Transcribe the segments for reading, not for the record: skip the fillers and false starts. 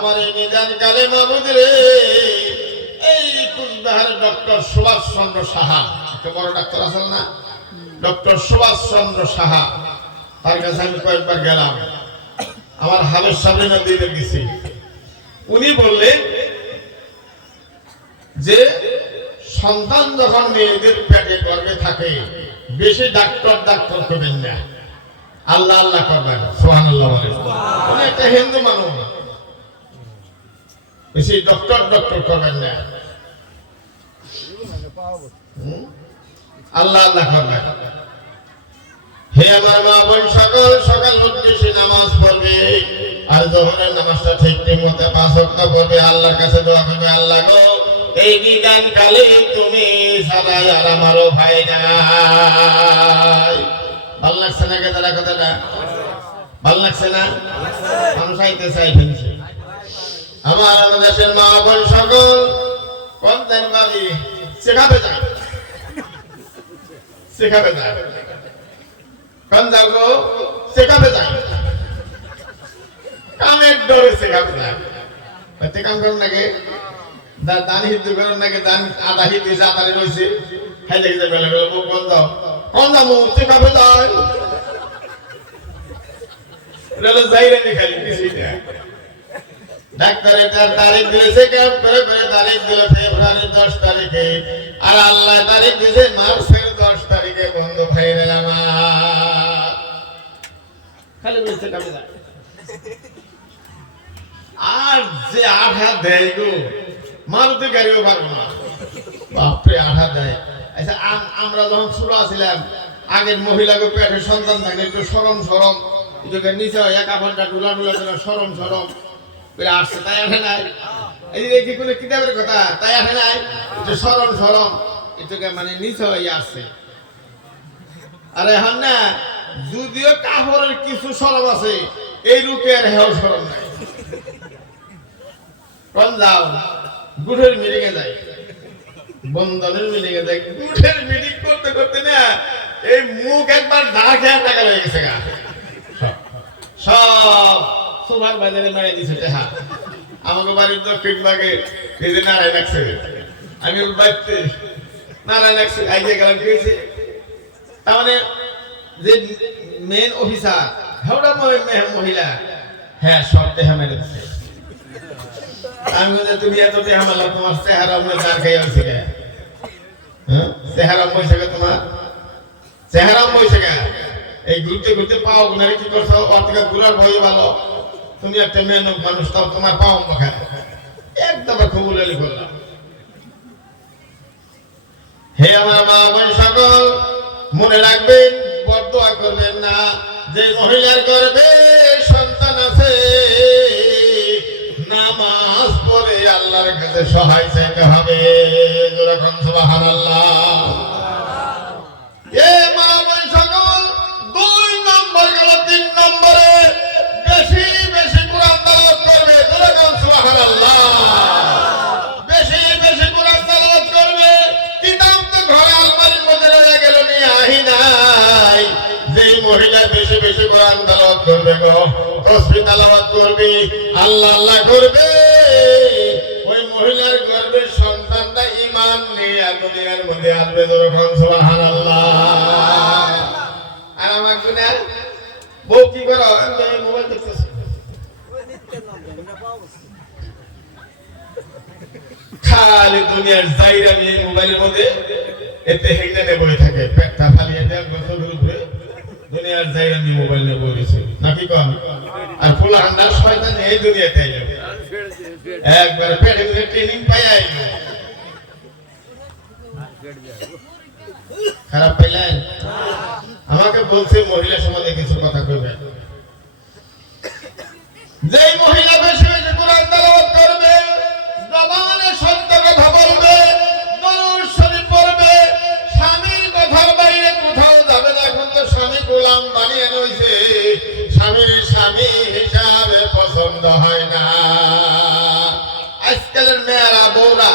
আমার এই নিদান কালে মাহবুব রে, এই কুচবিহারের ডক্টর সুভাষ চন্দ্র সাহা, একটা বড় ডাক্তার আছেন না, ডক্টর সুভাষ চন্দ্র সাহা, তার কাছে আমি কয়েকবার গেলাম। আমার হাবের সামনে দিয়ে গেছি। উনি বললেন যে সন্তান যখন মেয়েদের পেটে গর্ভে থাকে বেশি ডাক্তার করবেন না, আল্লাহ আল্লাহ করবেন। সুবহানাল্লাহ বলেন। উনি একটা হিন্দু মানুষ, বেশি ডক্টর করবেন না, আল্লাহ আল্লাহ করবেন। হে আমার মা বোন, সকাল সকাল উঠে নামাজ পড়বে, আর জোহরের নামাজটা ঠিক মতো 5 ওয়াক্ত পড়বে, আল্লাহর কাছে দোয়া করবে, আল্লাহ গো এই নিদান কালে তুমি ছাড়া আর আমারও ভাই নাই। ভালো লাগছে না কথাটা? কথাটা ভালো লাগছে না? মানুষ আইতে চাই ফেলছে। আমার দেশের মা বোন সকল কোন দেন বাড়ি শেখাবে যায়, শেখাবে যায়, কোন যাবো শেখাবে যায়, কামের ডরে শেখাবে যায়। কাম করেন নাকি দান হিন্দু করেন নাকি, দান আধা হিন্দু আধারে রয়েছে, খাই লেগে যাবে কোন দাও, কোন যাবো শেখাবে যায়, যাই রেখে খালি কিছুই না। ডাক্তারের তারিখ দিয়েছে ক্যাম্প করে করে, তারিখ দিল ফেব্রুয়ারির 10 তারিখে, আর আল্লাহ তারিখ দিয়েছে মার্চের 10 তারিখে। বন্ধু ভাই আমার খালি বলছে কামে যায়। আর যে আঠা দেয় গো, মারুতি গাড়িও পারবো না, বাপরে আঠা দেয়। আচ্ছা আমরা যখন ছোট আছিলাম, আগের মহিলাকে পেটে সন্তান থাকলে একটু সরম নিচে একা ঘন্টা ডুলা সরম আসছে, তাই আসে নাই? এই যে কি করে কিতাবের কথা, তাই আসে নাই? সরম এটাকে মানে নিচে হয়ে আসছে। আরে হ্যাঁ না, যদিও কাপড়ের কিছু সরম আছে, এই রূপে আর হেও সরম নাই। কোন যাও গুঠের মিটিংয়ে যায়, বন্ধনের মিটিংয়ে যায়, গুঠের মিটিং করতে করতে না এই মুখ একবার না খেয়ে টাকা হয়ে গেছে গা, সব সোফার বাজারে মেরে দিছে। হ্যাঁ আমাকে বাড়ির দক্ষিণ ভাগে এই যে নারায় লাগছে, আমি বাড়িতে নারায় লাগছে আইয়ে গেলাম, কি হয়েছে? তার মানে যে মেন অফিসার হেওড়া মহিলা, হ্যাঁ সব দেহা মেরে দিচ্ছে। আমি বলছি তুমি এত দেহা মারলা, তোমার চেহারা মনে দাঁড় খাই আছে গে, চেহারা পয়সা গে, তোমার চেহারা পয়সা গে। এই ঘুরতে ঘুরতে পাও গুনারে কি করছো, অর্থিকা ঘুরার ভয় ভালো। তুমি একটা মেনক মানুষ, তাও তোমার পাও মাখায় একদম খবর এলি করলাম। হে আমার মা বোন সকল, মনে রাখবেন, বদদোয়া করবেন না। যে মহিলার গর্ভে সন্তান আছে, নামাজ পড়ে আল্লাহর কাছে সহায় চাইতে হবে। যখন সুবহানাল্লাহ। এ মা বোন সকল, 2 নম্বর গেল, 3 নম্বরে বেশি বেশি কোরআন তেলাওয়াত করবে। যখন সুবহানাল্লাহ, বেশি বেশি কোরআন তেলাওয়াত করবে। কিতাব তো ঘরে আলমারির মধ্যে রয়ে গেল, নিয়ে আহি নাই। যেই মহিলা বেশি বেশি কোরআন তেলাওয়াত করবে গো, তাসবিহ তেলাওয়াত করবে, আল্লাহ আল্লাহ করবে, ওই মহিলার গর্ভের সন্তানটা ঈমান নিয়ে দুনিয়ার মধ্যে আসবে। যখন সুবহানাল্লাহ। আর আমার গুনাহ বউ কি করো, আমি মোবাইল দেখতেছি, খালি দুনিয়ার জায়গা নিয়ে মোবাইলের মধ্যে এতে হেঁটে বই থাকে, পেটটা ফালিয়ে দেয় বছরের উপরে, দুনিয়ার জায়গা নিয়ে মোবাইল নিয়ে বলেছে নাকি কম। আর ফুল আন্ডার শয়তান এই দুনিয়াতে যাবে, একবার পেটে মধ্যে ট্রেনিং পাই আইলো। খারাপ পাইলেন? আমাকে বলছে মহিলা সমাজে কিছু কথা কইবে। যে মহিলা বেশি বেশি কোরআন তেলাওয়াত করবে, জবানে সত্য কথা বলবে, দরুদ শরীফ পড়বে, স্বামীর কথার বাইরে কোথাও যাবে না। এখন তো স্বামী গোলাম বানিয়ে রয়েছে, স্বামীর স্বামী হিসাবে পছন্দ হয় না। আজকালের মেয়েরা বউরা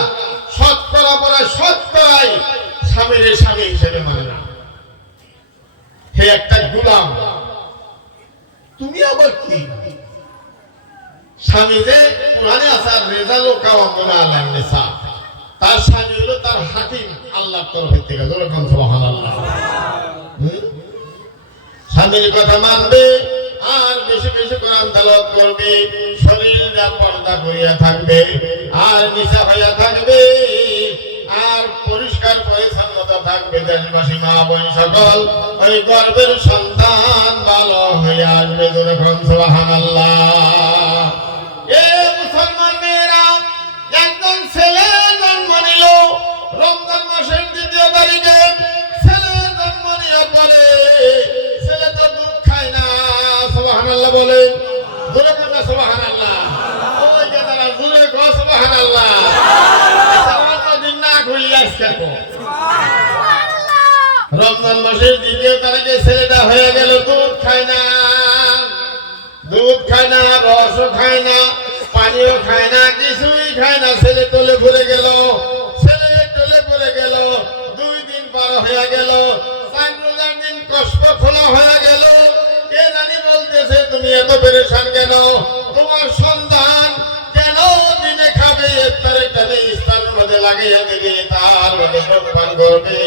শতকরা পরে শতকরাই স্বামীর স্বামী হিসেবে মানে না। হে একটা গোলাম, তুমি আবার কি স্বামী যে কোরআনে আছে রেজালু কাওয়ামুনা আলান নিসা, তার স্বামী হলো তার হাকিম আল্লাহর তরফ থেকে। যেরকম সুবহানাল্লাহ। স্বামীর কথা মানবে আর বেশি বেশি কোরআন তেলাওয়াত করবে, শরীরটা পর্দা করিয়া থাকবে আর নিশা হইয়া থাকবে আর পরিষ্কার পরিচ্ছন্নতা থাকবে। দেশবাসী মা বোন সকল, ওই গর্ভের সন্তান ভালো হইয়া আসবে। যেরকম সুবহানাল্লাহ। এ মুসলমান মেয়েরা, একজন ছেলে জন্ম নিল রমজান মাসের 2 তারিখে। ছেলে জন্ম নেওয়ার পরে ছেলে তো দুধ খায় না। সুবহানাল্লাহ বলে, জোরে কথা সুবহানাল্লাহ। ওই যে তারা জোরে কও সুবহানাল্লাহ। সারাদিন না খুইলা আসছো। রমজান মাসের 2 তারিখে ছেলেটা হয়ে গেল দুধ খায় না, দুধ খায় না, রসও খায় না, পানিও খায় না, কিছুই খায় না। ছেলে টলে পড়ে গেল, ছেলে টলে পড়ে গেল। 2 দিন পার হয়ে গেল, 4 রোজার দিন কষ্ট খোলা হয়ে গেল। কে জানি বলতেছে, তুমি এত পেরেশান কেন? তোমার সন্তান কেন দিনে খাবে, ইফতারের টাইমে ইফতারের মধ্যে লাগিয়ে দেবে, তার মধ্যে পান করবে।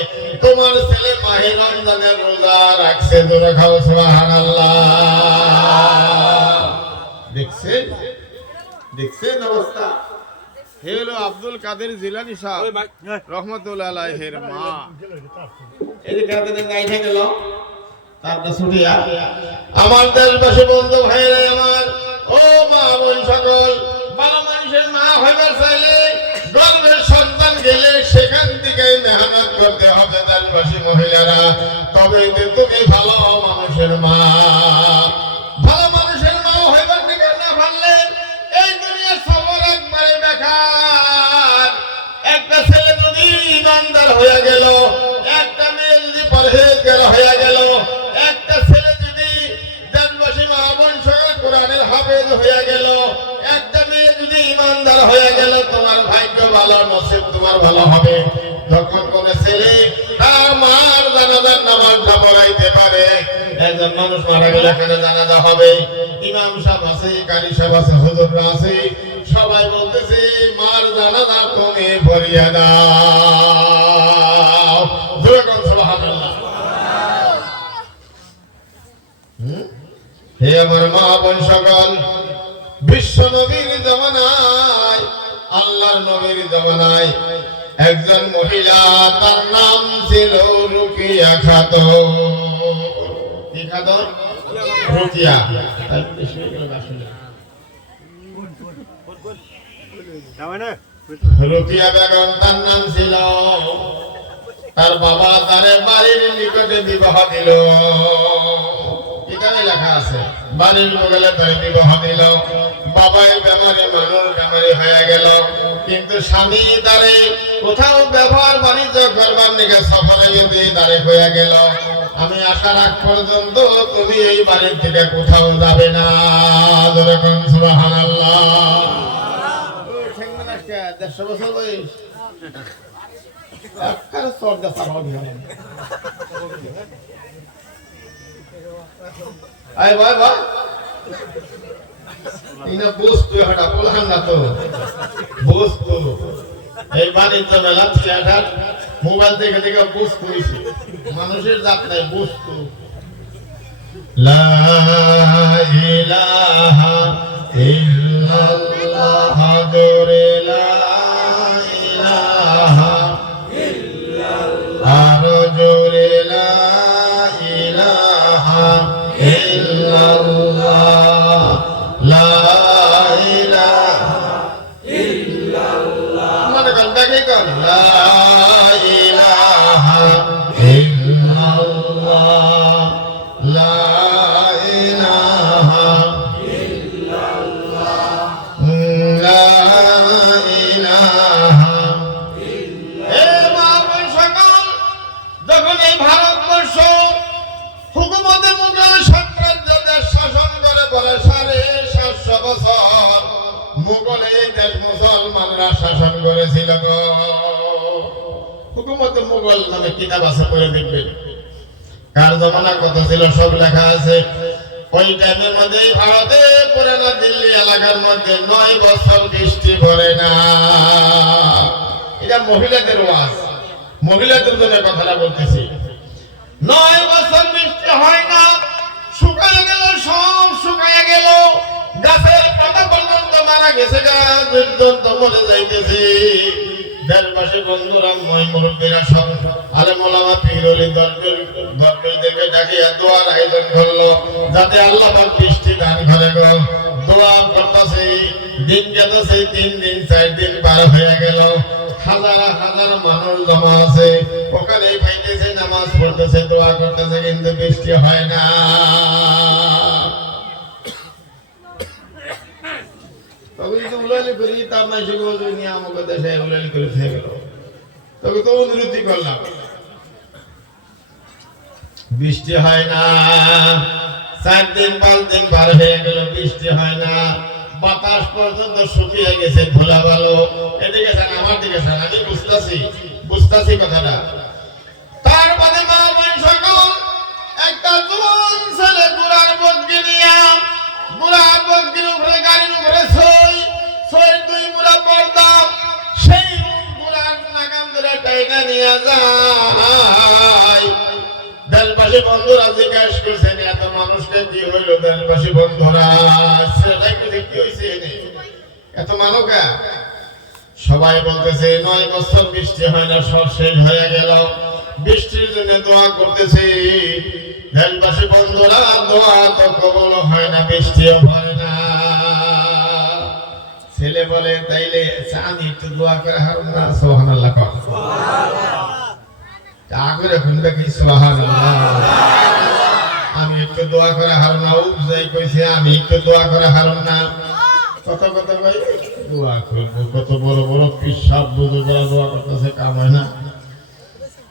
তোমার ছেলে মাহে রমজানের রোজা রাখছে। জোরে খাও সুবহানাল্লাহ। দেখছেন, দেখছেন অবস্থা। হে হলো আব্দুল কাদের জিলানী সাহেব রহমতুল্লাহ আলাইহির মা। এই যে কাদের গাইতে গেল তারটা ছুটিয়া। আমার দেশবাসী বন্ধু ভাইরা আমার, ও মা বোন সকল, ভালো মানুষের মা হইবার চাইলে গর্ভের সন্তান গেলে সেখান থেকে মেহনত করতে হবে দেশবাসী মহিলারা, তবে তুমি ভালো মানুষের মা। ভালো মানুষের মা হইবার থেকে না পারলে এই দুনিয়ার সফর একবারে বেকার। একটা ছেলে যদি ইমানদার হয়ে গেল, একটা মেয়ে যদি পরহেজগার হয়ে গেল, একটা ছেলে যদি দেশবাসী মা বোন সকল কোরআনের হাফেজ হয়ে গেল, একটা মেয়ে যদি ইমানদার হয়ে গেল, তোমার ভাগ্য ভালো, নসিব তোমার ভালো হবে। যখন কোন ছেলে তার মার জানাজার নামাজটা পড়াইতে পারে, একজন মানুষ মারা গেলে এখানে জানাজা হবে, ইমাম সাহেব আছে, কারি সাহেব আছে, হুজুররা আছে, সবাই বলতেছে মার জানাজা তুমি পড়িয়া দাও। যেরকম সুবহানাল্লাহ। হে আমার মা বোন সকল, বিশ্ব নবীর জামানায়, আল্লাহর নবীর জামানায় একজন মহিলা, তার নাম ছিল রুকিয়া খাতুন। কি খাতুন? রুকিয়া। রুকিয়া বেগম তার নাম ছিল। তার বাবা তারে বাড়ির নিকটে বিবাহ দিল। এখানে লেখা আছে, বাড়ির বগলে তারে বিবাহ দিল। বাবাই বেমারে, মানুষ বেমারি হয়ে গেল, কিন্তু স্বামী তারে কোথাও ব্যবহার বাণিজ্য করবার নিকে সফরে যেতে তারে হয়ে গেল। আমি আসার আগ পর্যন্ত তুমি এই বাড়ির থেকে কোথাও যাবে না। যেরকম সুবহানাল্লাহ। 150 বছর বয়স, এই বাণিজ্য মেলা থিয়েটার মোবাইল দেখে দেখে বস্তু হয়েছে, মানুষের জাত নাই বস্তু। লা ইলাহা ইল্লাল্লাহ, জোরে লা ইলাহা ইল্লাল্লাহ, আরো জোরে লা ইলাহা ইল্লাল্লাহ, লা ইলাহা ইল্লাল্লাহ। মানে কোন বাকি কোন লা ইলাহা ইল্লাল্লাহ, লা ইলাহা ইল্লাল্লাহ, লা ইলাহা ইল্লাল্লাহ। এ বাবা সকল, যখন এই ভারতবর্ষ হুকুমতে মুঘল সাম্রাজ্যের শাসন করে বলে 750 বছর মুঘল এই দেশ মুসলমানরা শাসন করেছিল গো। হুকুমতে মুঘল নামে কিতাব আছে, পড়ে দেখবেন কার জমানা কত ছিল, সব লেখা আছে। ওই টাইমের মধ্যে ভারতে পুরানো দিল্লি এলাকার মধ্যে 9 বছর বৃষ্টি পড়ে না। এটা মহিলাদের ওয়াজ, মহিলাদের জন্য কথাটা বলতেছি। 9 বছর বৃষ্টি হয় না, শুকায় গেল, সব শুকায় গেল, গাছের পাতা পর্যন্ত মারা গেছে, গাছ পর্যন্ত মরে যাইতেছে। দেশবাসী বন্ধুরা, মুরব্বীরা, সব আলেম ওলামা পীর ওলি দরবেশদেরকে ডাকিয়া দোয়ার আয়োজন করলো যাতে আল্লাহ পাক বৃষ্টি দান করে গো। দোয়া করতেছে, দিন গেছে, 3 দিন 4 দিন পার হয়ে গেল, হাজার হাজার মানুষ জমা আছে, ওখানেই পাইতেছে, নামাজ পড়তেছে, দোয়া করতেছে, কিন্তু বৃষ্টি হয় না। বৃষ্টি হয় না, 4 দিন 5 দিন পার হয়ে গেল, বৃষ্টি হয় না। বাতাস পর্যন্ত শুকিয়ে গেছে, ধুলা বালো। এদিকে আমার দিকে আমি বুঝতেছি কথাটা। তারপরে মা বোন সকল, একটা জোয়ান ছেলে ঘোড়ার বগি নিয়ে, ঘোড়ার বগির উপরে, গাড়ির উপরে ছই 2 মুড়া পর্দা, সেই ঘোড়ার লাগাম ধরে টাইনা নিয়ে যায়। দেশবাসী বন্ধুরা জিজ্ঞেস করছেন, এত মানুষকে কি হইল? দেশবাসী বন্ধুরা, কি হয়েছে এত মানুষকে? সবাই বলতেছে 9 বছর বৃষ্টি হয় না, সব শেষ হয়ে গেল, বৃষ্টির জন্য দোয়া করতেছি। দেশবাসী বন্ধুরা, দোয়া তো কবুল হয় না, বৃষ্টিও হয় না। ছেলে বলে, তাইলে আমি একটু দোয়া করে হারুন না? সুবহানাল্লাহ, আমি একটু দোয়া করে হারুন না? উপজাই কইছে আমি একটু দোয়া করে হারুন না? কত কথা ভাই, দোয়া করবো, কত বড় বড় পিসাব বুঝে দোয়া করতেছে, কাম হয় না।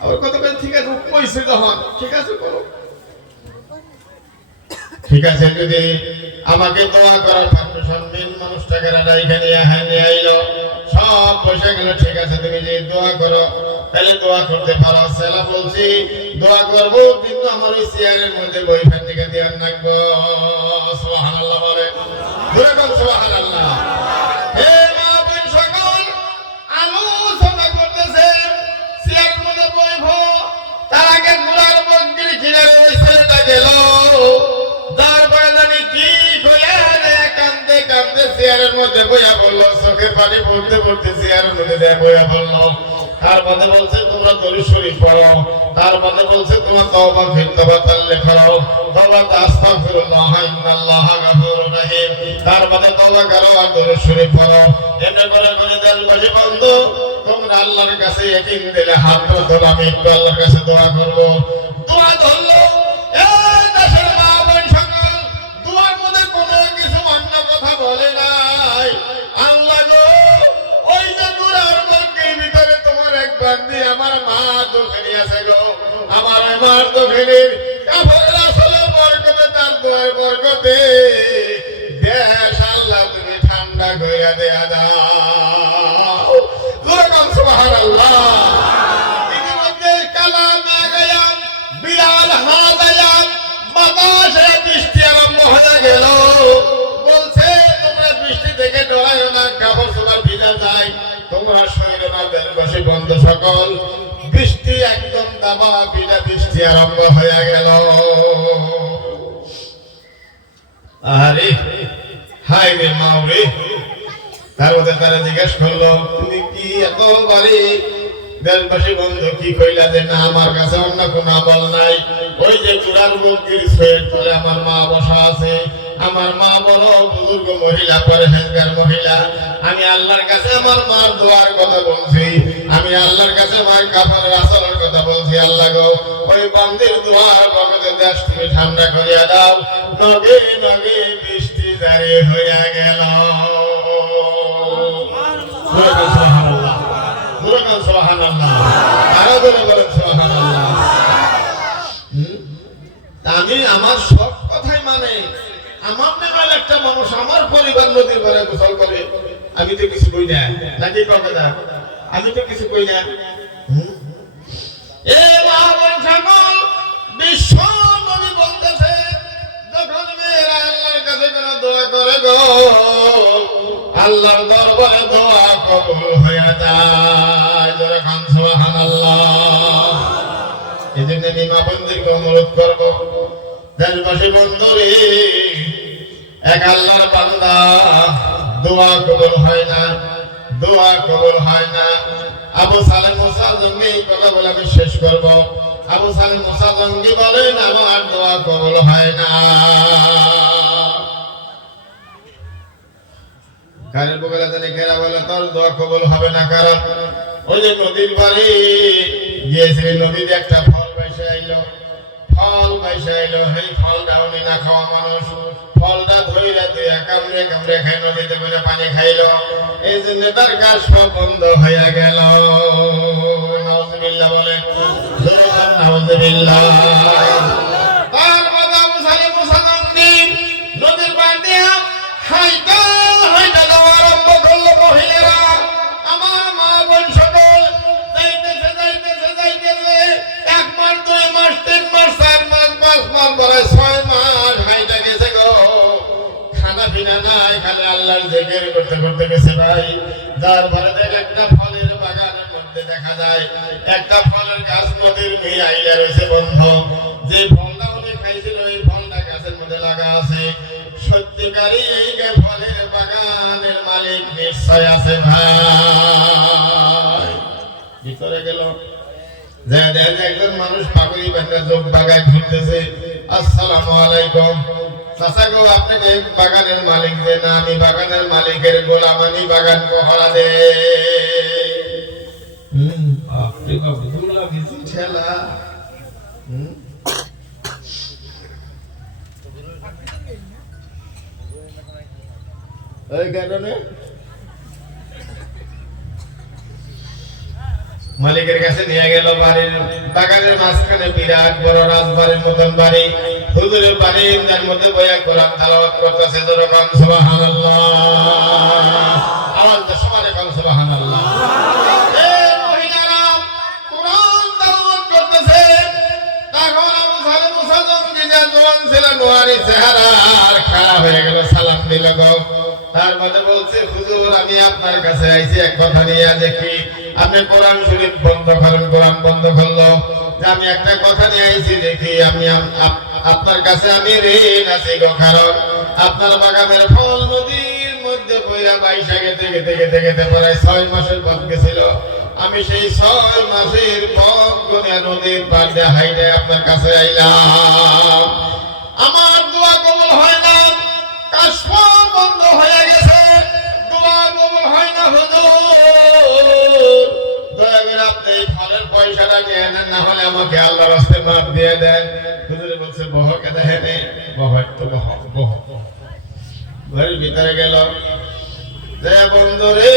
আবার কত ভাই, ঠিক আছে কইছে তখন, ঠিক আছে করো, ঠিক আছে। যদি আমাকে দোয়া করার পারমিশন মেন মানুষটাকে এখানে নিয়ে আইলো, সব পয়সা গেল, ঠিক আছে তুমি যে দোয়া করো তাহলে দোয়া করতে পারো। সেলা বলছি দোয়া করবো, কিন্তু আমার ওই চেয়ারের মধ্যে বই ফ্যান দিকে দিয়ে রাখবো। সুবহানাল্লাহ বলে, ধরে বল সুবহানাল্লাহ। হে মা বোন সকল, আলোচনা করতেছে, চেয়ারের মধ্যে বইবো, তার আগে ঘোড়ার বগির কিনারে ওই ছেলেটা গেল, তারপরে জানি কি কইয়া কান্দে কান্দে চেয়ারের মধ্যে বইয়া বললো, চোখে পানি পড়তে পড়তে চেয়ারের মধ্যে বইয়া বললো। তারপরে বলছে তোমরা দরুদ শরীফ পড়ো, তারপরে বলছে তোমরা তওবা ফিরতবা তাল্লে করো, তওবা আস্তাগফিরুল্লাহ ইন্নাল্লাহা গাফুরুর রহিম, তারপরে তওবা করো আর দরুদ শরীফ পড়ো। এমনি করে করে দেশবাসী বন্ধু, তোমরা আল্লাহর কাছে ইয়াকিন দিলে হাত ধরো, আমি একটু আল্লাহর কাছে দোয়া করব। দোয়া ধরলো, এই দেশের মা বোন সকল, দোয়ার মধ্যে কোনো কিছু অন্য কথা বলে নাই। আল্লাহ গো, ওই যে দূরের মধ্যে ভিতরে তোমার একবার দিয়ে আমার মা দোকানি আছে গো, আমার মার দোকানির কাপড়ের আসলে বরকতে, তার দোয়ার বরকতে দেশ আল্লাহ তুমি ঠান্ডা কইরা দেয়া দাও। সুবহানাল্লাহ। ইতিমধ্যে কালামে গায়াম, বিরাল হাদায়াম, বাতাসে বৃষ্টি আরম্ভ হয়ে গেল। বলছে তোমরা বৃষ্টি থেকে ডরাইও না, কাপড় চোপড় ভিজা যায়, তোমরা শরীরে না। দেশবাসী বন্ধু সকল, বৃষ্টি একদম দাবা বিনা বৃষ্টি আরম্ভ হয়ে গেল। আরে হাই রে মাওরে, তার মধ্যে তারা জিজ্ঞেস করলো, তুমি কি এত বাড়ি? দেশবাসী বন্ধু কি কইলা যে না, আমার কাছে অন্য কোনো আমল নাই। ওই যে চূড়ার বগির ছয়ের তলে আমার মা বসা আছে, আমার মা বড় বুজুর্গ মহিলা, পরহেজগার মহিলা। আমি আল্লাহর কাছে আমার মার দোয়ার কথা বলছি, আমি আল্লাহর কাছে মার কাপড়ের আসলের কথা বলছি। আল্লাহ গো, ওই বান্দির দোয়ার বরকতে দেশ তুমি ঠান্ডা করিয়া দাও। নগে নগে বৃষ্টি জারি হইয়া গেল। সুবহানাল্লাহ, সুবহানাল্লাহ, আরো বলে বলেন সুবহানাল্লাহ। আমি আমার সব কথাই মানে, আমার নেমাল একটা মানুষ আমার পরিবার নদীর পাড়ে গোসল করে, আমি তো কিছু কই না, নাকি কথা? আমি তো কিছু কই না। এ মহাবন সকল, বিশ্ব নবী বলতেছে, যখন দোয়া করে গো আল্লাহর দরবারে দোয়া কবুল হয়ে যায়। যখন সুবহানাল্লাহ। এজন্য মা বোনদেরকে অনুরোধ করব, দেশবাসী বন্ধুরে, এক আল্লাহর বান্দা দোয়া কবুল হয় না, দোয়া কবুল হয় না। আবু সালেম মুসা জঙ্গি এই কথা বলে আমি শেষ করব। আবু সালেম মুসা জঙ্গি বলেন আমার দোয়া কবুল হয় না। গায়ের বগলে জানি খেরা বলে তোর দোয়া কবুল হবে না, কারণ ওই যে নদীর পাড়ে গিয়েছিলেন, নদীতে একটা ফল বাইসে আইলো, ফল বাইসে আইলো, সেই ফলটা উনি না খাওয়া মানুষ, ফলটা ধইরা দিয়ে কামড়ে কামড়ে খাই নদীতে করে পানি খাইলো, এই জন্য তার কাজ সব বন্ধ হয়ে গেল। নাউজুবিল্লাহ বলে, নাউজুবিল্লাহ। তার কথা মুসালিম মুসালমানদি নদীর পাড় দিয়া হাইটা হাইটা যাওয়া আরম্ভ করলো মহিলারা। আমার মা বোন সকল যাইতেছে যাইতেছে যাইতেছে, 1 মাস 2 মাস 3 মাস 4 মাস 5 মাস বলে 6 মাস হাইটা গেছে গো, খানা পিনা নাই, খালি আল্লাহর জিকির করতে করতে গেছে ভাই। যার পরে দেখে একটা ফলের বাগানের মধ্যে দেখা যায় একটা ফলের গাছ নদীর মেয়ে আইলা রয়েছে বন্ধ। যে ফলটা উনি খাইছিল এই ফলটা গাছের মধ্যে লাগা আছে। সত্যিকারই এই ফলের বাগানের মালিক নিশ্চয় আছে ভাই। ভিতরে গেল, একজন মানুষ পাগড়ি বাঁধা যোগ বাগায় ঘুরতেছে। আসসালামু আলাইকুম চাচা গো, আপনি এই বাগানের মালিক? যে না, আমি বাগানের মালিকের গোলাম, আমি বাগান পহরা দে। ঠেলা ওই কারণে মালিকের কাছে নিয়ে গেল। বাড়ির বাগানের মাঝখানে বিরাট বড় রাজবাড়ির মতন বাড়ি, হুজুরের বাড়ি, তার মধ্যে বইয়া কোরআন তেলাওয়াত করতেছে। যেরকম সুবহানাল্লাহ, আওয়াজটা সমানে কোন সুবহানাল্লাহ। এই মহিলারা কোরআন তেলাওয়াত করতেছে। তখন আবু সালেম মুসা জঙ্গি যে জওয়ান ছিল, নোয়ারি চেহারা, আর খাড়া হয়ে গেল, সালাম দিল গো। তার মধ্যে বলছে, হুজুর আমি আপনার কাছে আইছি এক কথা নিয়ে। দেখি আপনি কোরআন শরীফ বন্ধ করেন। কোরআন বন্ধ করলো, আমি একটা কথা নিয়ে আইছি। দেখি আমি আপনার কাছে আমি ঋণ আছি গো, কারণ আপনার বাগানের ফল নদীর মধ্যে বইয়া বাইশা গেতে গেতে গেতে গেতে প্রায় 6 মাসের পথ গেছিল। আমি সেই 6 মাসের পথ গুনে নদীর পাড় দিয়ে হাইটে আপনার কাছে আইলাম। আমার দোয়া কবুল হয় না, কাশফ বন্ধ হয়ে গেছে, দোয়া কবুল হয় না। হুজুর দয়া করে আপনি এই ফলের পয়সাটা নিয়ে নেন, না হলে আমাকে আল্লাহর রাস্তায় মাপ দিয়ে দেন। হুজুরে বলছে, বহকে দেখেন, বহ একটু বহ বহ। ঘরের ভিতরে গেল, বন্ধু রে,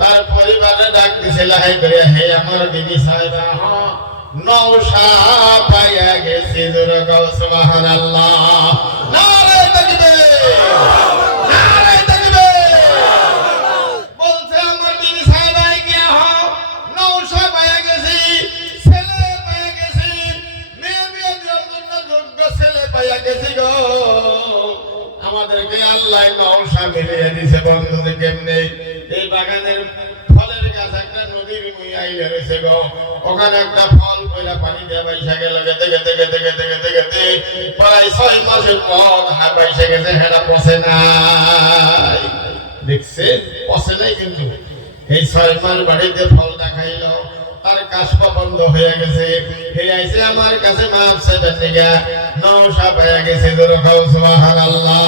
তার পরিবারে ডাক দিছে লাহাই করে, হে আমার বিবি সাহেবা, নওশা পাইয়া গেছি। সুবহানাল্লাহ, নারে তাকবীর, নারে তাকবীর। বলছে আমার বিবি সাহেবা গিয়া নওশা পাইয়া গেছি, ছেলে পাইয়া গেছি, মেয়ে বিয়ে দেওয়ার জন্য যোগ্য ছেলে পাইয়া গেছি গো। আমাদেরকে আল্লাহ নওশা মিলিয়ে দিছে। বন্ধুদের কেমনে এই বাগানের ফলের গাছ একটা নদীর মুই আইলে রয়েছে গো, ওখানে একটা ফল পয়লা পানি দিয়ে বাইসা গেল, গেতে গেতে গেতে গেতে গেতে গেতে প্রায় 6 মাসের পর বাইসা গেছে, হেটা পচে নাই। দেখছে পচে নাই, কিন্তু এই 6 মাস বাড়িতে ফলটা খাইল, তার কাশফ বন্ধ হয়ে গেছে। হে আইছে আমার কাছে মাপ চাইতে নিগা, নওশা পাইয়া গেছে। যেরকম সুবহানাল্লাহ।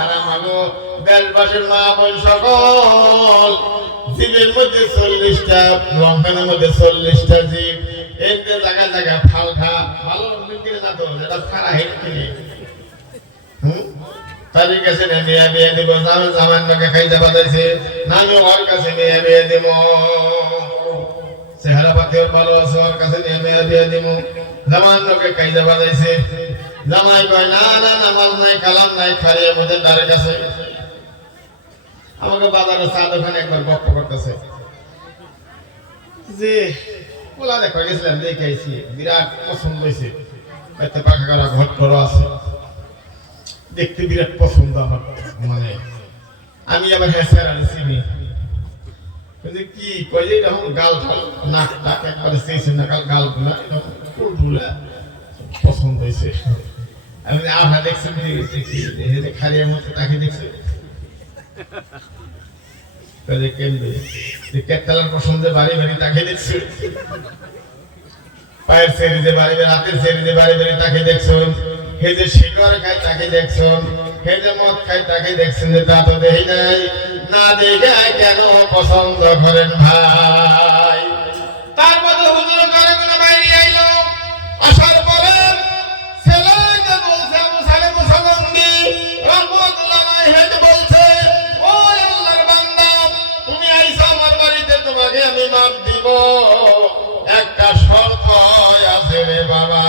আর আমাগো দেশবাসীর মা বোন সকল, জীবের মধ্যে 40টা, লঙ্কানের মধ্যে 40টা জীব, এতে জায়গা জায়গা ফাল খা, ভালো মিলকে না তো, এটা খারা হেট কিনে তাদের কাছে নিয়ে বিয়ে দিব। জামাই লোকে খাইতে বাজাইছে, নানু ওর কাছে নিয়ে বিয়ে দিব। চেহারা পাতি ওর ভালো আছে, ওর কাছে নিয়ে বিয়ে দিব। জামাই লোকে খাইতে বাজাইছে, জামাই কয় না না, নামাজ নাই, কালাম নাই, খারিয়ে মধ্যে তার কাছে। আমাকে বাজারে চা দোকানে একবার গপ্প করতেছে যে পোলা দেখো গেছিলাম, দেখে আইছি, বিরাট পছন্দ হয়েছে, এতে পাকা করা ঘট করো আছে। দেখতে বিরাট পছন্দ আমার, মানে আমি আবার হ্যাঁ স্যার আর চিনি কিন্তু কি কয় যে এরকম গাল ঠাল নাক ডাক একবারে চেয়েছে না গাল গুলা ফুলগুলা পছন্দ হয়েছে। আমি আভা দেখছেন খালিয়ার মধ্যে তাকে দেখছি কেতালার পছন্দে বাড়ি বাড়ি তাকে দেখছি, পায়ের সেরিতে বাড়ি বাড়ি হাতের সেরিতে বাড়ি বাড়ি তাকে দেখছেন, হে যে শিকড় খায় তাকে দেখছেন, হে যে মদ খায় তাকে দেখছেন, যে তা তো দেখি নাই, না দেখে কেন পছন্দ করেন ভাই? তারপরে হুজুর করে কোনো বাইরে আইলো, আসার পরে ছেলেকে বলছে আবু সালেম মুসলমানি রহমাতুল্লাহ আলাইহি বলছে, ও আল্লাহর বান্দা তুমি আইছো আমার বাড়িতে, তোমাকে আমি মাপ দিব, একটা শর্ত আছে রে বাবা।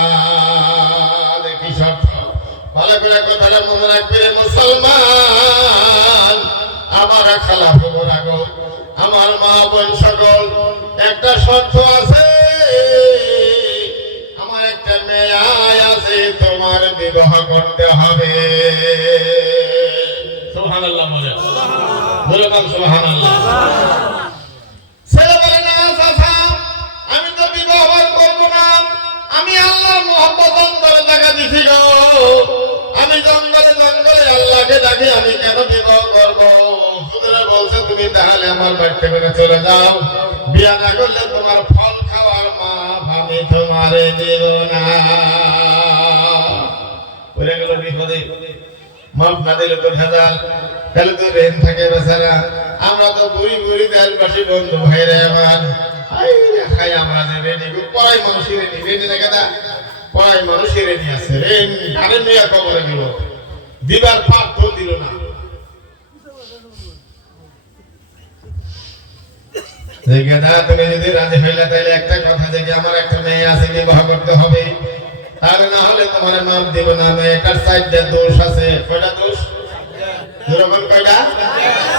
দেখি শর্ত, ভালো করে কথাটা মনে রাখবি রে মুসলমান, আমার খালা ফুবুর আগো, আমার মা বোন সকল, একটা শর্ত আছে, আমার একটা মেয়ে আছে, তোমার বিবাহ করতে হবে। সুবহানাল্লাহ বলে, বলে কাম সুবহানাল্লাহ। ছেলে বলে না চাচা আমি তো বিবাহ করবো না, আমি আল্লাহর মহব্বত অন্তরে জায়গা দিছি গো, আমি জঙ্গলে জঙ্গলে আল্লাহকে ডাকি, আমি কেন বিবাহ করবো? হুজুরে বলছে তুমি তাহলে আমার বাড়ি থেকে চলে যাও, বিয়া না করলে তোমার ফল খাওয়ার মা আমি তোমারে দেব না। পড়ে গেল বিপদে, মাপ না দিলে তো ভেজাল, তাহলে তো রেন থাকে বেচারা। আমরা তো বুড়ি বুড়ি দেশবাসী বন্ধু ভাইরে আমার, খাই আমরা যে রেনি পড়াই মানুষের রেনি, রেনি না কেনা পড়াই মানুষের রেনি আছে, রেন কারে মেয়ে কবরে গেল, দিবার পাপ তো দিল না। তুমি যদি রাজি হইলে তাহলে একটা কথা, যে আমার একটা মেয়ে আছে বিবাহ করতে হবে, তাহলে না হলে তোমার মাপ দিব না। মেয়েটার চারটা দোষ আছে, কয়টা দোষ? দুরকম কয়টা?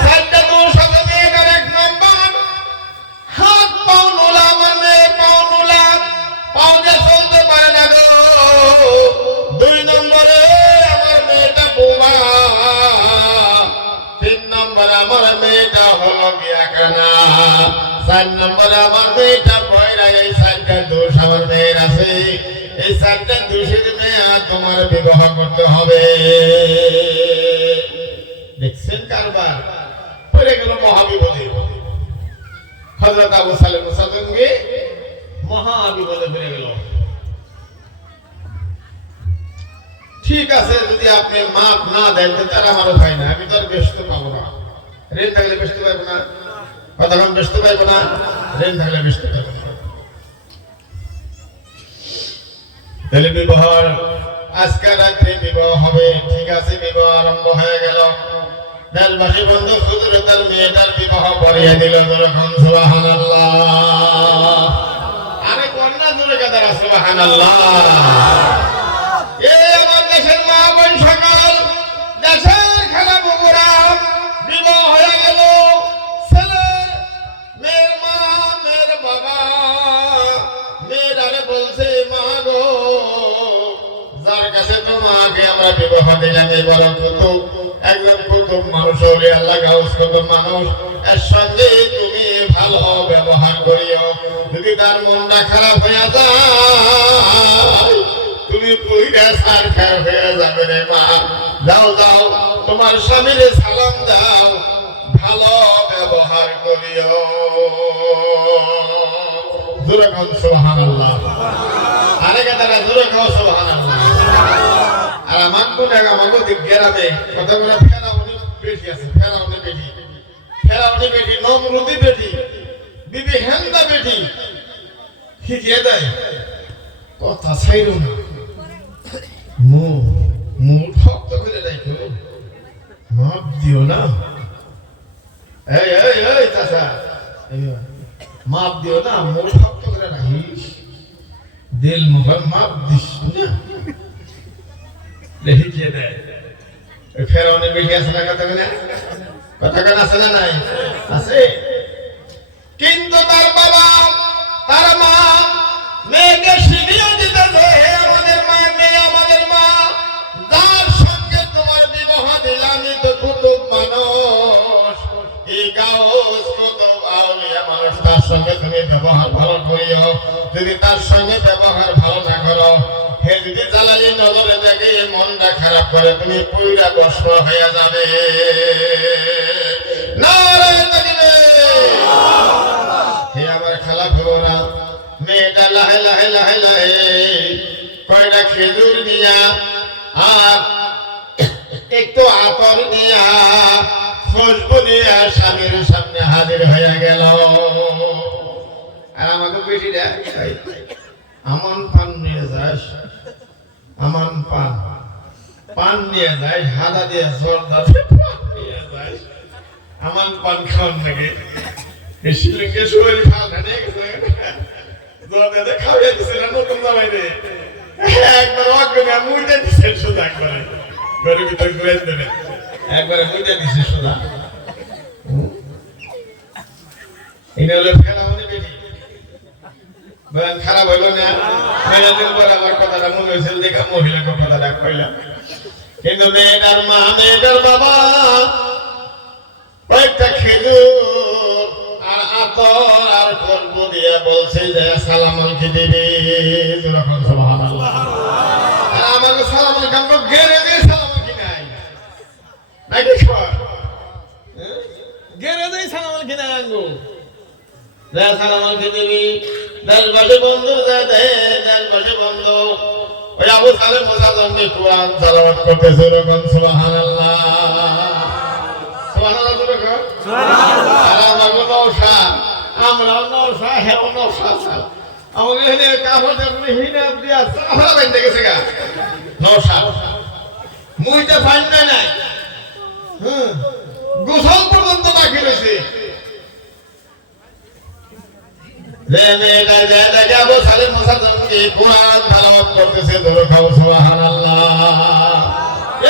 চারটা দোষ আছে মেয়েটার। এক নম্বর, হাত পাও নোলা, আমার মেয়ে পাও নোলা, পাও যে চলতে পারে না গো। দুই নম্বরে আমার মেয়েটা বোমা। তিন নম্বরে আমার মেয়েটা হলো বিয়াকানা। চার নম্বরে আমার মেয়েটা বয়রা। এই চারটা দোষ আমার মেয়ের আছে, এই চারটা দোষের মেয়ে তোমার বিবাহ করতে হবে। দেখছেন কারবার পড়ে গেল মহাবিপদে। হযরত আবু সালেম মুসলমানকে মহাবিপদে পড়ে গেল। ঠিক আছে, যদি আপনি মাপ না দেন তাহলে আমার উপায় না, আমি তো আর ব্যস্ত পাবো না। ঋণ থাকলে ব্যস্ত পাবো না, কতক্ষণ ব্যস্ত পাবো না, ঋণ থাকলে ব্যস্ত পাবো না। তাহলে বিবাহ আজকে রাত্রে বিবাহ হবে। ঠিক আছে, বিবাহ আরম্ভ হয়ে গেল। দেশবাসী বন্ধু হুজুর তার মেয়েটার বিবাহ পড়িয়ে দিল। যখন সুবহানাল্লাহ, আরে কন্যা জোরে কাদারা সুবহানাল্লাহ। এই আমার দেশের মা বোন সকল, দেশের খেলা বগুড়া, বিবাহ হয়ে গেল। ছেলে মেয়ের মা, মেয়ের বাবা মেয়েটারে বলছে, মা গো, যার কাছে তোমাকে আমরা বিবাহ দিলাম এই বড় কুতুব, একদম কুতুব মানুষ, হলে আল্লাহ গাউস কুতুব মানুষ, এর সঙ্গে তুমি ভালো ব্যবহার করিও। যদি তার মনটা খারাপ হয়ে যায়, তুমি পুইরা সার খারাপ হয়ে যাবে রে মা। যাও যাও, তোমার স্বামীর সালাম দাও, ভালো ব্যবহার করিও। জোরে কও সুবহানাল্লাহ। আরেকটা তারা জোরে কও সুবহানাল্লাহ। আর আমার কোন আমাকে দিক গ্রামে কতগুলো ফেরাউনি বেটি আছে, ফেরাউনি বেটি, ফেরাউনি বেটি, নমরুদি বেটি, বিবি হেন্দা বেটি, খিজিয়ে দেয় কথা ছাইরো না, মুখ শক্ত করে রাখো, মাপ দিও না। এই এই এই চাচা, মাপ দিও না, মুখ শক্ত করে রাখিস, দিল মুখে মাপ দিস না। লিখিয়ে দেয় ফেরাউনি বেটি আছে না, কথা আছে না নাই? আছে। কিন্তু তার বাবা, তার মা মেয়েকে শিখিয়ে দিতেছে, আমাদের মা, মেয়ে আমাদের মা, যার সঙ্গে তোমার গাউস কুতুব আউলিয়া মানুষ, তার সঙ্গে তুমি ব্যবহার ভালো করিও। যদি তার সঙ্গে ব্যবহার ভালো না করো, হে যদি জালালি নজরে দেখে মনটা খারাপ করে, তুমি পুইরা ভস্ম হয়ে যাবে। নারায়ে তাকবীর। হে আমার খালা খবরা, মেয়েটা লাহে লাহে লাহে লাহে কয়টা খেজুর নিয়া আর একটু আতর নিয়া খুশবু নিয়া স্বামীর সামনে হাজির হয়ে গেল। আর আমাকে বেশিটা আমন পান নিয়ে যাস, আমন পান পান নিয়ে যাস, হাদা দিয়ে জর্দা নিয়ে যাস, আমন পান খাওয়ান নাকি শিলিংকে শরীর খাওয়া নিয়ে গেছে, জর্দাতে খাওয়াই দিছে না নতুন জামাই রে, একবার অজ্ঞান মুইটা দিছে শুধু একবারে ঘরের ভিতর ঘুরে দেবে, একবারে মুইটা দিছে শুধু। এটা হলো ফেরাউনি বেটি। বলেন খারাপ হইল না? মেয়েদের পর আমার কথাটা মনে হয়েছিল দেখা মহিলাকে কথাটা কইলাম। কিন্তু মেয়েটার মা মেয়েটার বাবা কয়েকটা খেজুর আর আতর আর কলব দিয়ে বলছে যে সালাম আলাইকুম দিবি, যখন সুবহানাল্লাহ। আর আমাকে সালাম আলাইকুম গেরে দিয়ে সালাম আলাইকুম নাই নাকি কর, গেরে দিয়ে সালাম আলাইকুম নাই আঙ্গো যা সালাম আলাইকুম দিবি। দল বসে বন্ধু দে দল বসে বন্ধু ওই আবু সালেম মুসাল্লামকে কুরআন তেলাওয়াত করতেছে, যখন সুবহানাল্লাহ সুবহানাল্লাহ যখন সুবহানাল্লাহ। আর আমাকে নওশা, আমরা নওশা হেও নওশা সাল আমাকে এনে কাপড় দিয়ে হিনা দিয়া সাফরা বাইন্দে গেছে গা নওশা মুইটা ফাইন নাই, গোসল পর্যন্ত বাকি রয়েছে। আবু সালেম মুসাল্লামকে কুরআন তেলাওয়াত করতেছে, যখন সুবহানাল্লাহ।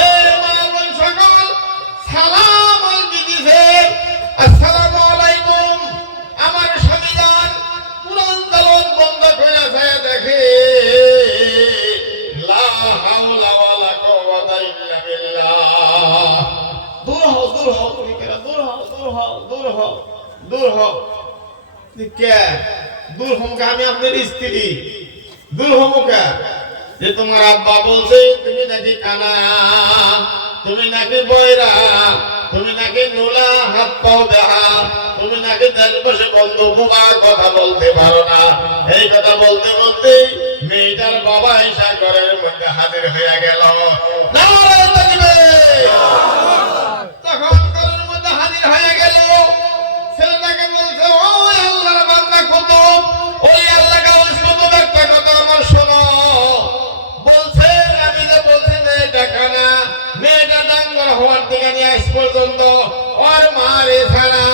এ মামুন সকল সালাম দিতেছে, আসসালামু আলাইকুম। আমার স্বামীজান কুরআন তেলাওয়াত বন্ধ করে যায় দেখে লা হাওলা ওয়ালা কুওয়াতা ইল্লা বিল্লাহ। দূর হও দূর হও, তুমি কেন দূর হও দূর হও দূর হও দূর হও। কে দূর হমকা? আমি আপনার স্ত্রী, দূর হমকা যে তোমার আব্বা বলছে তুমি নাকি কানা, তুমি নাকি বয়রা, তুমি নাকি নোলা, হাত পাও বেহা, তুমি নাকি দেশ বসে বন্ধু মুখা কথা বলতে পারো না। এই কথা বলতে বলতে মেয়েটার বাবা ঈশা ঘরের মধ্যে হাজির হয়ে গেল। নারায়ে তাকবীর। তখন ঘরের মধ্যে হাজির হয়ে গেল, ছেলেটাকে বলছে ও আল্লাহর বান্দা কুতুব, ওই আল্লাহ গাউস কুতুব একটা কথা আমার শোনো। বলছে আমি যে বলছি মেয়েটা কানা, মেয়েটা ডাঙ্গর হওয়ার দিকে নিয়ে আজ পর্যন্ত ওর মা রে ছাড়া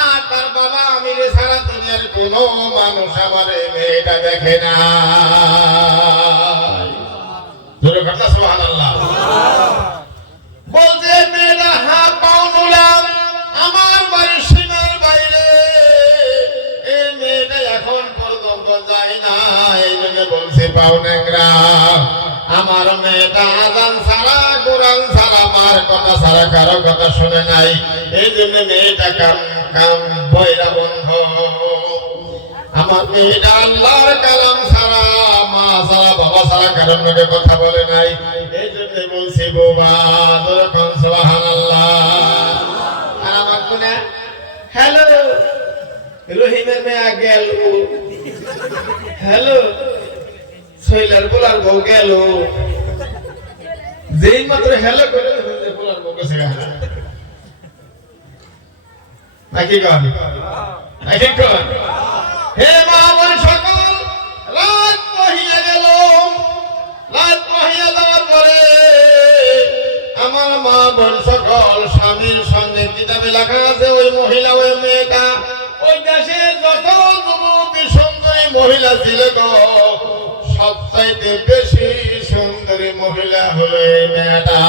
আর তার বাবা আমি রে ছাড়া দুনিয়ার কোনো মানুষ আমার এই মেয়েটা দেখে না। জোরে কথা সুবহানাল্লাহ। বলছে মেয়েটা হাত পাও নুলাম আমার বাড়ির সীমার বাইরে, এই মেয়েটা এখন পর্যন্ত যায় না, এই জন্য বলছে পাও নেংরা। আমার মেয়েটা আজান ছাড়া কোরআন ছাড়া আমার কথা ছাড়া কারো কথা শুনে নাই, এই জন্য মেয়েটা কাম কাম বয়রা বন্ধ। আমার মেয়েটা আল্লাহর কালাম ছাড়া মা ছাড়া বাবা ছাড়া কারোর নাকি কথা বলে নাই, এই জন্য বলছি বোবা, যখন সুবহানাল্লাহ। আর আমার কোনে হ্যালো রহিমের মেয়া গেল, হ্যালো শৈলার বলার বউ গেল, যেই মাত্র হ্যালো করে বলার বউ গেছে নাকি কন নাকি কন। হে মা বোন সকল, রাত পহিয়া গেল, রাত পহিয়া যাওয়ার পরে আমার মা বোন সকল স্বামীর সঙ্গে কিতাবে লেখা আছে ওই মহিলা ওই মেয়েটা ওই দেশে যত যুবতী সুন্দরী মহিলা ছিল তো সবচাইতে বেশি সুন্দরী মহিলা হলো এই মেয়েটা।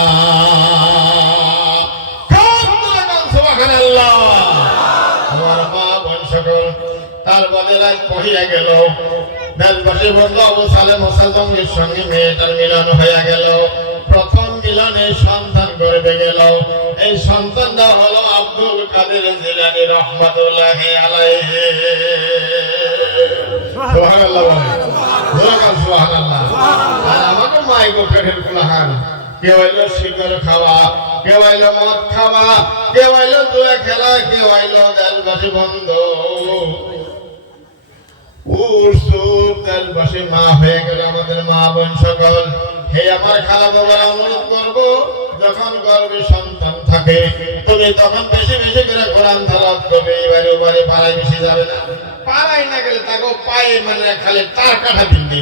সুবহানাল্লাহ। আমার মা বোন সকল তার বলে রাত পহিয়া গেল, দেশবাসী বন্ধু আবু সালেম মুসাল্লামের সঙ্গে মেয়েটার মিলন হয়ে গেল। প্রথম মিলনে সন্তান গর্ভে গেল। এই সন্তানটা হলো আব্দুল কাদের জিলানী রহমাতুল্লাহি আলাইহি। সুবহানাল্লাহ সুবহানাল্লাহ। আর আমাকে মাই গো পেটের কুলাহান, কেউ হইলো শিকড় খাওয়া, কেউ হইলো মদ খাওয়া, কেউ হইলো জুয়া খেলা, কেউ হইলো দেশবাসী বন্ধ দেশবাসী মা হয়ে গেল আমাদের মা বোন সকল। হে আমার খালা বাবার অনুরোধ করবো, যখন গর্ভে সন্তান থাকে তুমি তখন বেশি বেশি করে কোরআন তেলাওয়াত করবে। এবারে ওবারে পাড়ায় বেশি যাবে না, পাড়ায় না গেলে তাকে পায়ে মানে খালি তার কাটা বিন্দে,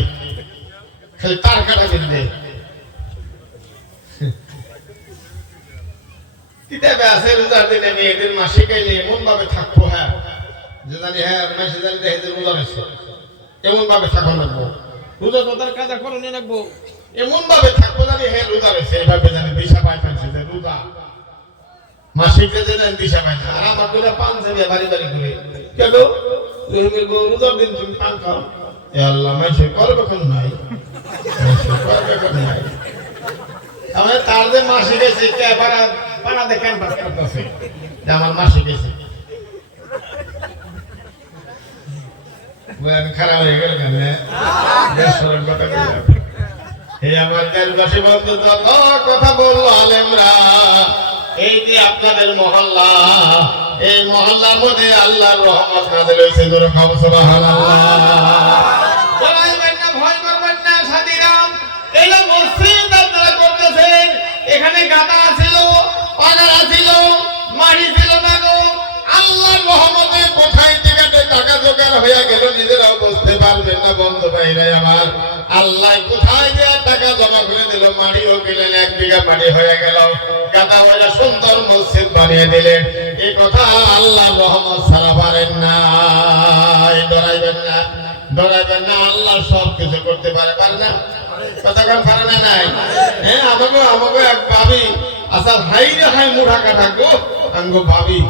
খালি তার কাটা বিন্দে। কিতাবে আছে রোজার দিনে মেয়েদের মাসিক আইলে এমন ভাবে থাকবো, হ্যাঁ যে জানি হ্যাঁ মাসে জানি এদের রোজা রয়েছে, এমন ভাবে থাকা লাগবো। রোজা রোজার কাজা করে নিয়ে রাখবো, এমন ভাবে থাকবো জানি হ্যাঁ রোজা রয়েছে, এভাবে জানি দিশা পাই পাইছে যে রোজা মাসিক যে জানি দিশা পাই না। আর আমার করে পান যাবে বাড়ি বাড়ি ঘুরে, কেন রোজার দিন তুমি পান খাও? এ আল্লাহ, মাসে করবে কোন নাই, করবে কোন নাই। আমাদের তার যে মাসিক এসে কে পাড়া পাড়াতে ক্যাম্পাস করতেছে যে আমার মাসিক এসে, আমি খারাপ হয়ে গেল কেন? কথা বললাম, হে আমার দেশবাসী বন্ধু, যত কথা বললো আলেমরা, এই যে আপনাদের মহল্লা, এই মহল্লার মধ্যে আল্লাহর রহমত নাযিল হইছে। জোরে খাও সুবহানাল্লাহ। ভয় করবেন না সাথীরা, এই যে মসজিদ আপনারা করতেছেন, এখানে গাদা ছিল, পাগড়া ছিল, মাটি ছিল না গো। আল্লাহর রহমতে কোথায় থেকে টাকা জোগাড় হয়ে গেল নিজেরাও বুঝতে পারবেন না বন্ধু ভাইরা আমার। আল্লাহ কোথায় যে টাকা জমা করে দিল, মাটিও কিনলেন, 1 বিঘা মাটি হয়ে গেল, গাদা হয়ে সুন্দর মসজিদ বানিয়ে দিলেন। এই কথা আল্লাহর রহমত ছাড়া পারেন না। ডরাইবেন না, ডরাইবেন না, আল্লাহ সব কিছু করতে পারে, পারে না? কতক্ষণ পারে না? নাই। হ্যাঁ, আমাকে এক ভাবি আচ্ছা হাই রে হাই মুঠা কাটা গো, আঙ্গো ভাবির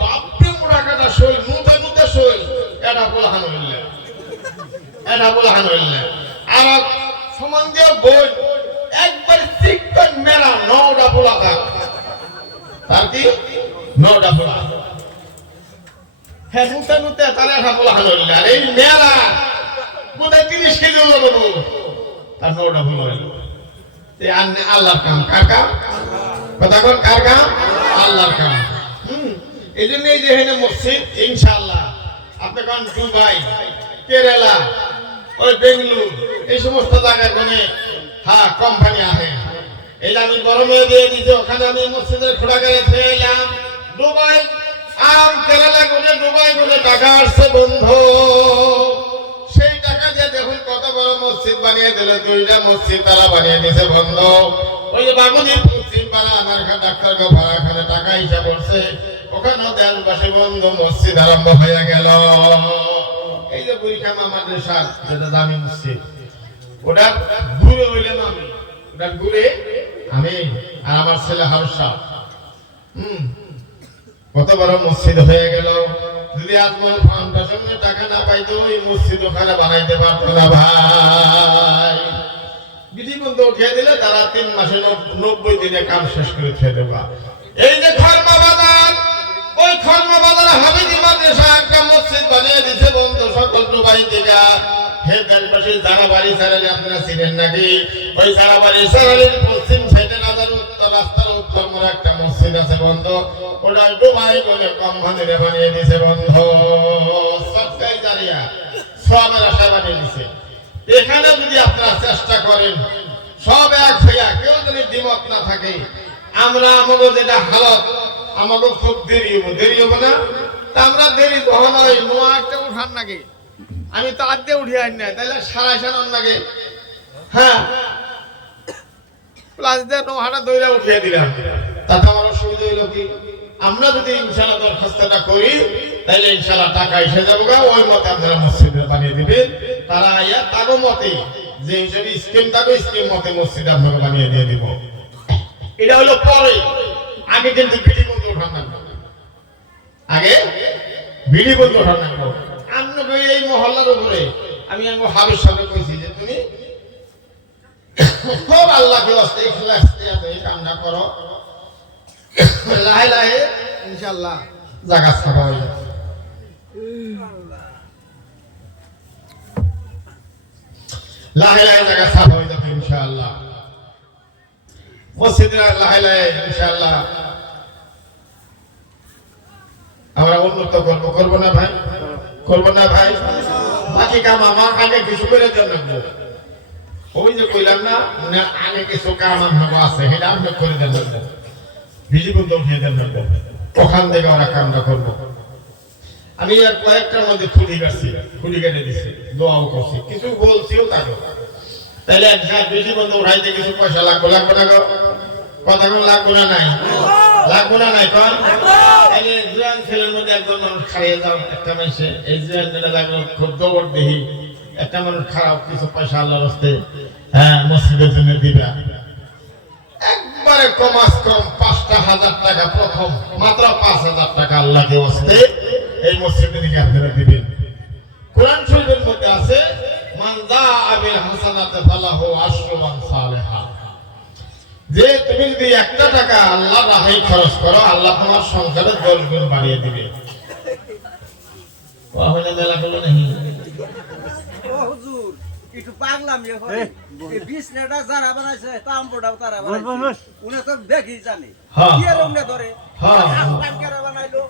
বাপরে মুঠা কাটা শৈল, মুঠে মুঠে শৈল, এটা বলহান হইলে, এটা বলহান হইলে। আর সমান দিয়ে বই একবার চিকন মেলা 9টা পোলা থাক, তার কি 9টা পোলা, হ্যাঁ মুঠে মুঠে তার এটা বলহান হইলে। আর এই মেলা কোথায় 30 কেজি ওজন হবো, তার 9টা পোলা হইল। আল্লাহর কাম, কার কাম? কথা কোন কার কাম? আল্লাহর কাম। এই জন্য এই যে এখানে মসজিদ ইনশাআল্লাহ আপনি কোন দুবাই, কেরালা, ওই বেঙ্গালুরু, এই সমস্ত জায়গায় কোনে হ্যাঁ কোম্পানি আছে। এই আমি গরমে দিয়ে দিচ্ছি, ওখানে আমি মসজিদের খোলা গাড়ি খেয়ে এলাম দুবাই, আর কেরালা কোনে দুবাই কোনে টাকা আসছে বন্ধু। সেই টাকা দিয়ে দেখুন কত বড় মসজিদ বানিয়ে দিল, 2টা মসজিদ তারা বানিয়ে দিয়েছে বন্ধু। ওই যে বাগুনির পশ্চিম পাড়া আনারখা ডাক্তার গোপাড়াখানে টাকা হিসাব করছে, ওখানেও দেশবাসী বন্ধু মসজিদ আরম্ভ হয়ে গেল। এই যে বুড়িখামা মাদ্রাসা যেটা দামি মসজিদ, ওটা ঘুরে হইলাম আমি, ওটা ঘুরে আমি আর আমার ছেলে হারসা, কত বড় মসজিদ হয়ে গেল। যদি আজমল ফাউন্ডেশনে টাকা না পাইতো ওই মসজিদ ওখানে বানাইতে পারতো না ভাই। বিধিবন্ধ উঠিয়ে দিলে তারা 3 মাসে 90 দিনে কাম শেষ করে ছেড়ে দেবা। এই যে খরমা বাজার, ওই খরমা বাজারে হামিদি মাদ্রাসা একটা মসজিদ বানিয়ে দিয়েছে বন্ধু সকল দুবাই থেকে। হে দেশবাসী, জারাবাড়ি সারালি আপনারা চিনেন নাকি? ওই জারাবাড়ি সারালির পশ্চিম সাইডে রাস্তার উত্তর মোড়ে একটা মসজিদ আছে বন্ধু, ওটা দুবাই বলে কোম্পানিরে বানিয়ে দিয়েছে বন্ধু। সরকারি জারিয়া সবের আশা বানিয়ে দিয়েছে। এখানে যদি আপনারা চেষ্টা করেন সব এক হইয়া, কেউ যদি দ্বিমত না থাকে, আমরা আমাকে যেটা হালত, আমাকে খুব দেরি হবো না? আমরা দেরি বহন ওই নোয়া একটা উঠান নাকি, আমি তো আদ্যে উঠে আনি না, তাহলে সাড়ে সাড়ান লাগে। হ্যাঁ, প্লাস দিয়ে নোহাটা দইরা উঠিয়ে দিলাম, তাতে আমার অসুবিধা হইল কি? আমরা যদি ইনশাআল্লাহ দরখাস্তটা করি তাহলে ইনশাআল্লাহ টাকা এসে যাবো, ওই মতে আপনারা মসজিদ বানিয়ে দিবেন। তারা আইয়া তাগো মতে যে হিসেবে স্কিম থাকবে স্কিম মতে মসজিদ আপনাকে বানিয়ে দিয়ে দিব। এটা হলো পরে, আগে কিন্তু বিড়ি বন্ধ ওঠান লাগবে, আগে বিড়ি বন্ধ ওঠান লাগবে। আপনাকে এই মহল্লার উপরে আমি আমার হাবের সামনে কইছি যে তুমি খুব আল্লাহকে ওয়াস্তে ইখলাস দিয়ে এই কামটা করো, লাহে লাহে ইনশাআল্লাহ জায়গা ছাড়া হয়ে যাবে। লাহে লাহে জায়গা ছাড়া হয়ে যাবে ইনশাআল্লাহ। মসজিদে লাহে লাহে ইনশাআল্লাহ আমরা উন্নত করবো না ভাই, করবো না ভাই। বাকি কাম আমার আগে কিছু করে দেন না, ওই যে কইলাম না আগে কিছু কাম আমার আছে সেটা আপনি করে দেন না, বিজি বন্ধ উঠিয়ে দেন না, ওখান থেকে ওরা কামটা করবো। আমি আর কয়েকটার মধ্যে খুলি কেটে দিচ্ছি, দোয়াও করছি, কিছু বলছিও তাকে। তাহলে একসাথ বিজি বন্ধ উঠাইতে কিছু পয়সা লাগবো না গো? কথা কোন লাগবো না নাই? লাগবো না নাই কন? তাহলে জুয়ান ছেলের মধ্যে একজন মানুষ খাইয়ে যাও, একটা মানুষে এই জুয়ান ছেলে লাগলো খুব দৌড় দেখি, একটা মানুষ খারাপ কিছু পয়সা আল্লাহর হস্তে হ্যাঁ মসজিদের জন্য দিবা। একবারে কমাস কম 5,000 টাকা প্রথম, মাত্র 5,000 টাকা আল্লাহকে হস্তে এই মসজিদের দিকে আপনারা দিবেন। কোরআন শরীফের মধ্যে আছে মান যাআ বিল হাসানাতি ফালাহু আশরু আমসালিহা, যে তুমি যদি 1 টাকা আল্লাহর রাহে খরচ করো, আল্লাহ তোমার সংসারে 10 গুণ বাড়িয়ে দিবে। ওয়াহনা মেলা করলো নাহি ও হুজুর একটু পাগলাম এ হয় এই 20 নেটা যারা বানাইছে তাম্পড়াও তারা বানাইছে, উনি তো দেখি জানি কি এর উনি ধরে আসমান করে বানাইলো,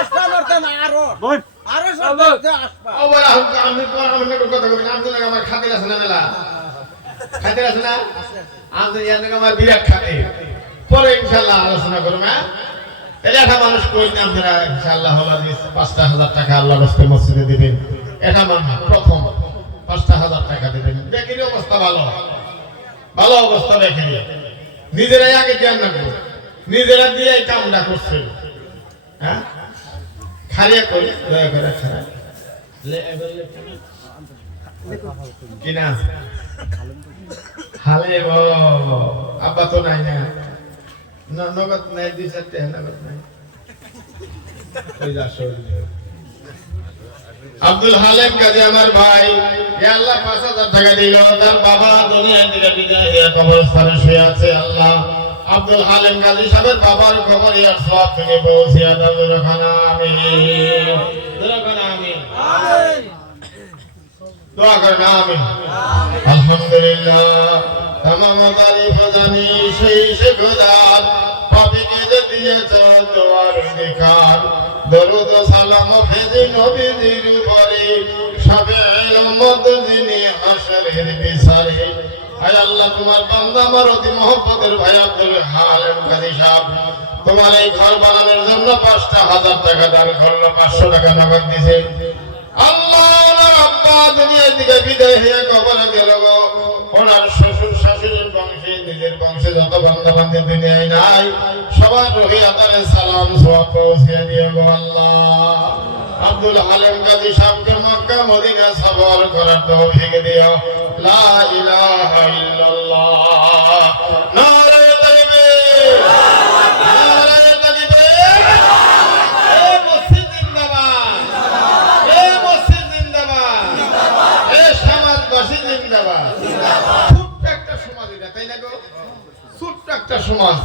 আসমান করতে না আরো সব আসমান। ও বলা আমি কথা কই না, আমি আমার খাতির আছে না মেলা খাতির আছে না, আমি জানি আমার বিরাট খাতির, পরে ইনশাআল্লাহ আলোচনা করব। তাহলে একটা মানুষ কই না আপনারা ইনশাআল্লাহ হলো 5,000 টাকা আল্লাহর রাস্তে মসজিদে দিবেন। এটা মানুষ প্রথম 5,000 টাকা দিবেন। বেকারি অবস্থা ভালো, ভালো অবস্থা বেকারি, নিজেরাই আগে জ্ঞান রাখবো, নিজেরা দিয়ে এই কামটা করছে। হ্যাঁ খারিয়া করি দয়া করে খারাপ কিনা হালে আব্বা তো নাই না, নগদ নাই, 2-4 নগদ নাই। আব্দুল হালিম কাজী আমার ভাই, আল্লাহ 5,000 টাকা দিল, তার বাবা দুনিয়া থেকে বিদায় হয়ে কবরস্থানে শুয়ে আছে। আল্লাহ আব্দুল হালিম কাজী সাহেবের বাবার কবরে আর সওয়াব থেকে পৌঁছিয়ে দাও, রখানা আমিন, রখানা আমিন, আমিন, দোয়া করেন আমিন। আলহামদুলিল্লাহ तमाम तारीफ जानी শেষ খোদার পাপিকে দিয়েছে দোয়ার অধিকার, দরুদ সালাম ভেজে নবীজির উপরে, সবে উম্মত যিনি হাশরের বিচারে। আয় আল্লাহ তোমার বান্দা আমার অতি মহব্বতের ভাই আব্দুল হালিম কাজী সাহেব তোমার এই ঘর বানানোর জন্য 5,000 টাকা দান করলো, 500 টাকা নগদ দিয়েছে। আল্লাহ আব্বা দুনিয়া থেকে বিদায় হয়ে কবরে গেল গো, ওনার শ্বশুর শাশুড়ির বংশে নিজের বংশে যত বান্ধব বান্ধব দুনিয়ায় নাই সবার রহি আতারে সালাম সওয়াব পৌঁছে দিও গো আল্লাহ। আব্দুল হালিম কাজী সাহেবকে মক্কা মদিনা সফর করার তৌফিক দিও। লা ইলাহা ইল্লাল্লাহ, নারে তাকবীর, নারে তাকবীর, এই মসজিদ জিন্দাবাদ, এই মসজিদ জিন্দাবাদ, এই সমাজবাসী জিন্দাবাদ। ছোট্ট একটা সমাজ এটা, তাই না গো? ছোট্ট একটা সমাজ,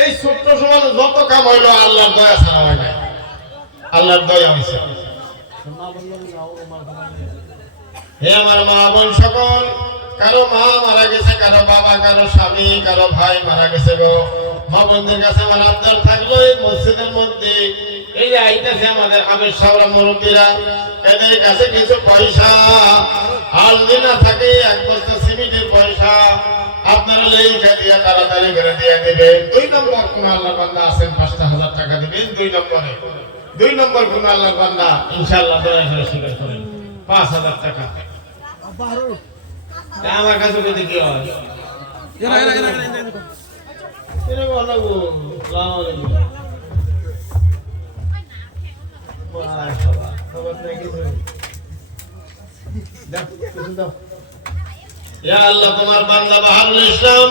এই ছোট্ট সমাজ যত কাম হইলো আল্লাহর দয়া ছাড়া হয় না, আল্লাহর দয়া হইছে। হে আমার মা বোন সকল, কারো মা মারা গেছে, কারো বাবা, কারো স্বামী, কারো ভাই মারা গেছে গো। মা বোনদের কাছে আমার আবদার থাকলো এই মসজিদের মধ্যে এই যে আইতেছে আমাদের আমির সাহেবরা মুরব্বীরা, এদের কাছে কিছু পয়সা আর যদি না থাকে 1 বস্তা সিমেন্টের পয়সা আপনারা লেখা দিয়ে তাড়াতাড়ি করে দিয়ে দেবেন। 2 নম্বর কোন আল্লাহর বান্দা আছেন 5,000 টাকা দিবেন। 2 নম্বর কোন আল্লাহর বান্দা ইনশাআল্লাহ দয়া করে স্বীকার করেন 5,000 টাকা। আমার কাছে যদি কি হয় ইয়া আল্লাহ তোমার বান্দা বাহারুল ইসলাম